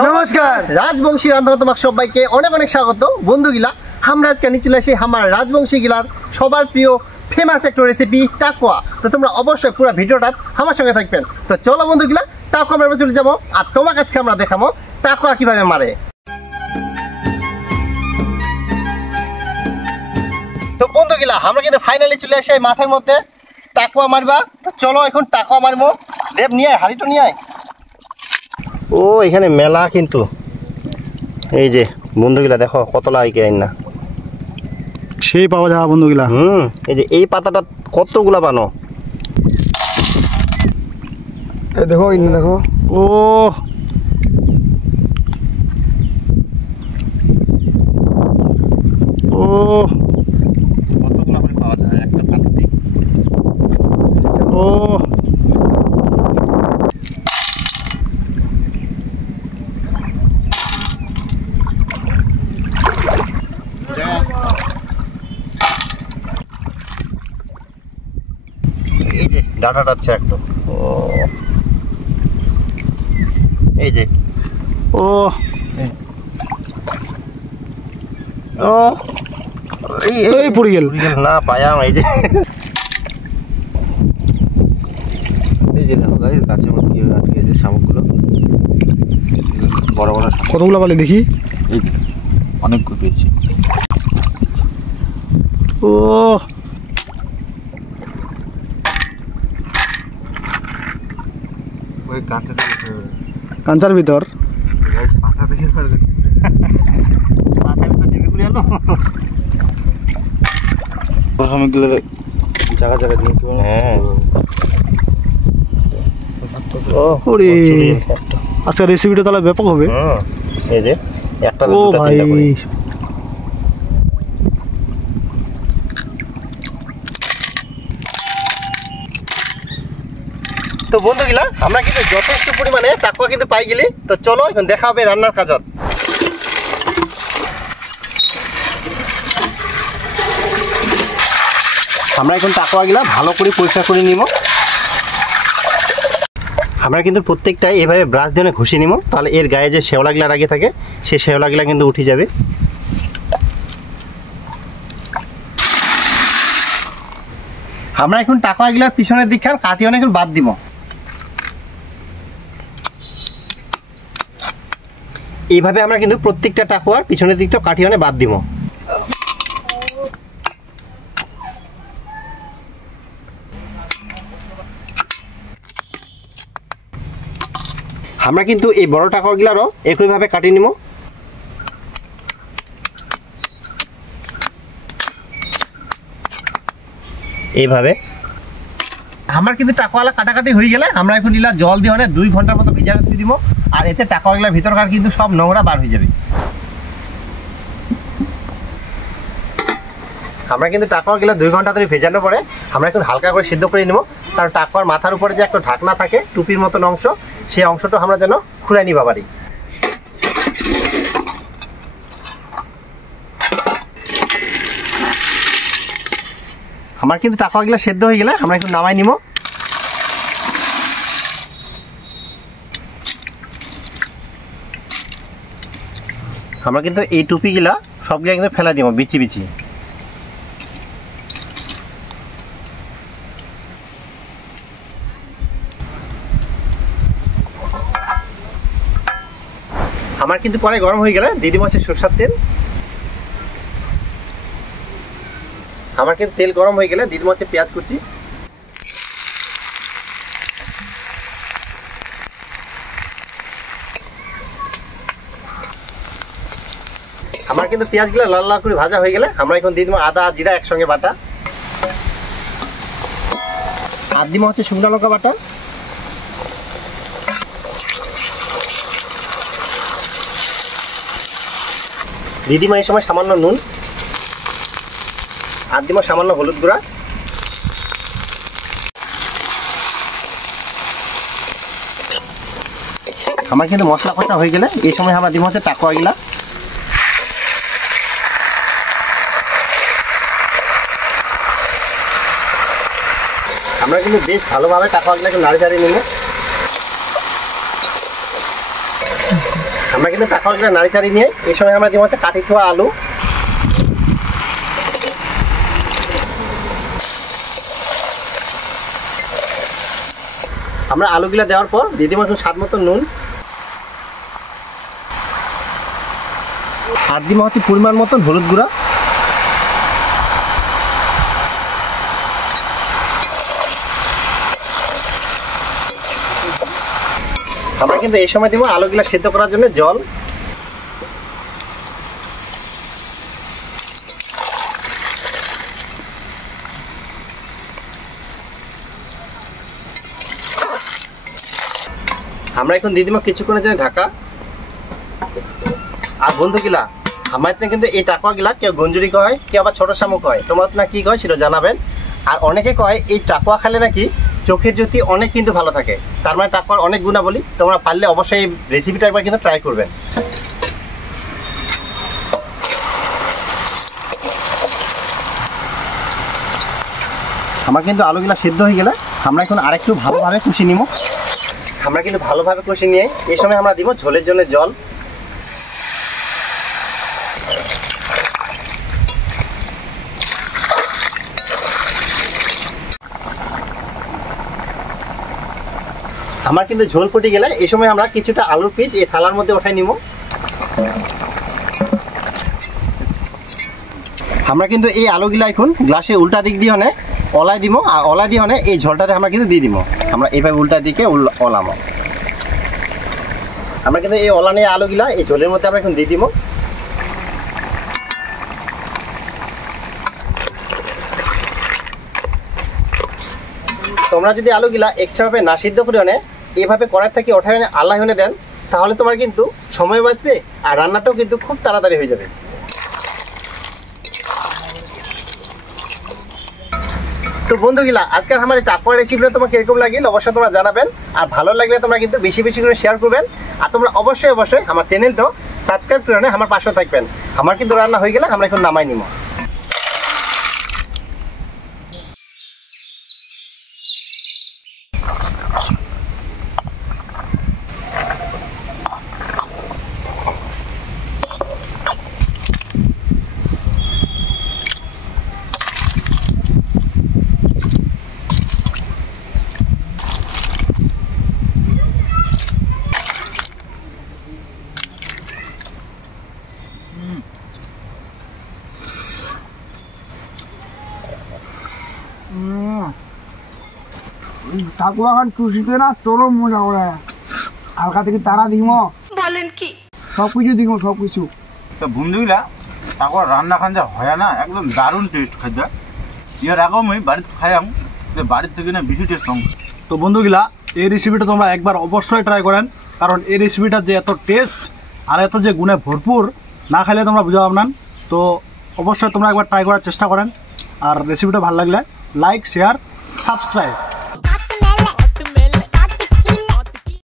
নমস্কার রাজবংশী রান্না তোমাকে সবাইকে অনেক অনেক স্বাগত বন্ধুগিলা। আমরা আজকে নিয়ে চলে আসি আমার রাজবংশী গিলার সবার প্রিয় ফেমাস একটা রেসিপি টাকুয়া। তো তোমরা অবশ্যই পুরো ভিডিওটা আমার সঙ্গে থাকবেন। তো চলো বন্ধুগিলা, টাকুয়া আমরা চলে যাবো আর তোমার কাছে আমরা দেখাবো টাকুয়া কিভাবে মারে। তো বন্ধুগিলা আমরা কিন্তু ফাইনালি চলে আসি মাঠের মধ্যে টাকুয়া মারবা। তো চলো এখন টাকুয়া মারবো। দেব নিয়ে আয়, হাড়িটা নিয়ে আয়। ও এখানে মেলা কিন্তু এই যে বন্ধুগুলা দেখো কতলা আইকে আইন না সেই পাওয়া যাওয়া বন্ধুগুলা। এই যে এই পাতাটা কতগুলা বানো এই দেখো ইন দেখো। ও ও কতগুলা করে পাওয়া যায় একটা পাতাতে। ও এই যে ডাটাটা আছে একটু। ও এই যে ও ও এই পড়ে গেল না পায়াম। এই যে এই যে দেখো গাইস গাছের মধ্যে কি আটকে আছে শামুকগুলো, বড় বড় কতগুলো পালে দেখি। এই অনেকগুলো পেয়েছি। ও ওই কাঁচা থেকে কাঞ্চার ভিতর পাতা থেকে পাতার ভিতর ঢেকে পড়ে গেল। সামগ্রীগুলো জায়গা জায়গা দিয়ে কি হ্যাঁ ওরে আজকে রেসিপিটা তাহলে ব্যাপক হবে। এই যে একটা ও ভাই তো বন্ধুগুলা আমরা কিন্তু যথেষ্ট পরিমাণে টাকুয়া কিন্তু পাই গেলি। তো চলো এখন দেখা হবে রান্নার কাজত। আমরা এখন টাকুয়া গিলা ভালো করে পরিষ্কার করে নিব। আমরা কিন্তু প্রত্যেকটাই এভাবে ব্রাশ দিয়ে ঘষে নিব, তাহলে এর গায়ে যে শেওলাগুলা লাগিয়ে থাকে সেই শেওলাগুলা কিন্তু উঠে যাবে। আমরা এখন টাকুয়া গিলার পিছনের দিকে কাটি অনেক বাদ দিব। এইভাবে আমরা কিন্তু প্রত্যেকটা টাকুয়ার পিছনের দিকটা কাটি অনেক বাদ দিব। আমরা কিন্তু এই বড় টাকুয়াগুলারও একইভাবে কাটি নিব। এইভাবে আমার কিন্তু টাকুয়ালা কাটাকাটি হয়ে গেলে আমরা এখন নিলা জল দিয়ে 2 ঘন্টার মতো ভিজানো দিয়ে দিব। আর এতে টাকুয়াগুলার ভিতরকার কিন্তু সব নোংরা বার হয়ে যাবে। আমরা কিন্তু টাকুয়াগুলা 2 ঘন্টা ধরে ভেজানোর পরে আমরা এখন হালকা করে সিদ্ধ করে নিব। কারণ টাকুয়ার মাথার উপরে যে একটা ঢাকনা থাকে টুপির মতন অংশ, সেই অংশটা আমরা যেন খুলে নিবা পারি। আমার কিন্তু টাকুয়াগুলা সেদ্ধ হয়ে গেলে আমরা এখন নামাই নিব। আমরা কিন্তু এই টুপিগুলা সবগুলা কিন্তু ফেলা দিব বিচি বিচি। আমার কিন্তু কড়াই গরম হয়ে গেলে দিয়ে দিব হচ্ছে সরষের তেল। আমার কিন্তু তেল গরম হয়ে গেলে দিয়ে দিব হচ্ছে পেঁয়াজ কুচি। আমার কিন্তু পেঁয়াজগুলো লাল লাল করে ভাজা হয়ে গেলে আমরা এখন দিয়ে দিব আদা জিরা একসঙ্গে বাটা। আর দিব হচ্ছে শুকনো লঙ্কা বাটা। দিয়ে দিব এই সময় সামান্য নুন। আর দিব সামান্য হলুদ গুঁড়া। আমার কিন্তু মশলা কষা হয়ে গেলে এই সময় আমরা দিব হচ্ছে টাকুয়াগুলা। আমরা কিন্তু বেশ ভালোভাবে টাকুয়াগুলাকে নাড়ি চাড়িয়ে নেব। আমরা কিন্তু টাকুয়াগুলো নাড়ি চাড়ি নিয়ে এই সময় আমরা দিব হচ্ছে কাটি থোয়া আলু। আমরা আলুগুলো দেওয়ার পর দিয়ে দিব স্বাদ মতো নুন, আর দিব হচ্ছে পরিমাণ মতন হলুদ গুঁড়া। আমরা কিন্তু এই সময় দিব আলুগুলা সিদ্ধ করার জন্য জল। আমরা এখন দিয়ে দিব কিছুক্ষণের জন্য ঢাকা। আর বন্ধুগুলা আমার কিন্তু এই টাকুয়াগুলা কেউ গঞ্জুরি কয়, কেউ আবার ছোট শামুক কয়, তোমার না কি কয় সেটা জানাবেন। আর অনেকে কয় এই টাকুয়া খেলে নাকি চোখের জ্যোতি অনেক কিন্তু ভালো থাকে, তার মানে টাকুয়ার অনেক গুণাবলী। তোমরা পারলে অবশ্যই এই রেসিপিটা একবার কিন্তু ট্রাই করবেন। আমার কিন্তু আলুগুলা সিদ্ধ হয়ে গেলে আমরা এখন আরেকটু ভালোভাবে কষিয়ে নিব। আমরা কিন্তু ভালোভাবে কষিয়ে নিয়ে এই সময় আমরা দিব ঝোলের জন্য জল। আমার কিন্তু ঝোল ফুটে গেলে এই সময় আমরা কিছুটা আলুর পিস এই থালার মধ্যে উঠাই নিব। আমরা কিন্তু এই আলুগুলা এখন গ্লাসে উল্টা দিক দিয়ে হনে ওলাই দিব, আর ওলাই দিয়ে হনে এই ঝোলটাতে আমরা কিন্তু দিয়ে দিব। আমরা এইভাবে উল্টা দিকে ওলামো। আমরা কিন্তু এই ওলা নিয়ে আলুগুলা এই ঝোলের মধ্যে আমরা এখন দিয়ে দিব। তোমরা যদি আলুগুলা এক্সট্রাভাবে না সিদ্ধ করে অনে এইভাবে কড়াই থেকে ওঠাই আল্লাহ হনে দেন, তাহলে তোমার কিন্তু সময় বাঁচবে আর রান্নাটাও কিন্তু খুব তাড়াতাড়ি হয়ে যাবে। তো বন্ধুগুলা আজকের আমার এই টাকুয়া রেসিপিটা তোমাকে কিরকম লাগলো অবশ্যই তোমরা জানাবেন। আর ভালো লাগলে তোমরা কিন্তু বেশি বেশি করে শেয়ার করবেন। আর তোমরা অবশ্যই অবশ্যই আমার চ্যানেলটা সাবস্ক্রাইব করে আমার পাশে থাকবেন। আমার কিন্তু রান্না হয়ে গেলে আমরা এখন নামাই নিব। টাকুয়া খান টুসিতে না চরম মজা করে, হালকা থেকে তারা দিব বলেন কি সব কিছু দিব সব কিছু। তো বন্ধুগুলা টাকুয়া রান্না খান যা হয় না একদম দারুণ টেস্ট খাইতে। ইয়ার আগেও আমি বাড়িতে খাইলাম, বাড়ির থেকে না বেশি টেস্ট কম। তো বন্ধুগুলা এই রেসিপিটা তোমরা একবার অবশ্যই ট্রাই করেন, কারণ এই রেসিপিটা যে এত টেস্ট আর এত যে গুণে ভরপুর না খাইলে তোমরা বুঝা পাব না। তো অবশ্যই তোমরা একবার ট্রাই করার চেষ্টা করেন। আর রেসিপিটা ভালো লাগলে লাইক, শেয়ার, সাবস্ক্রাইব।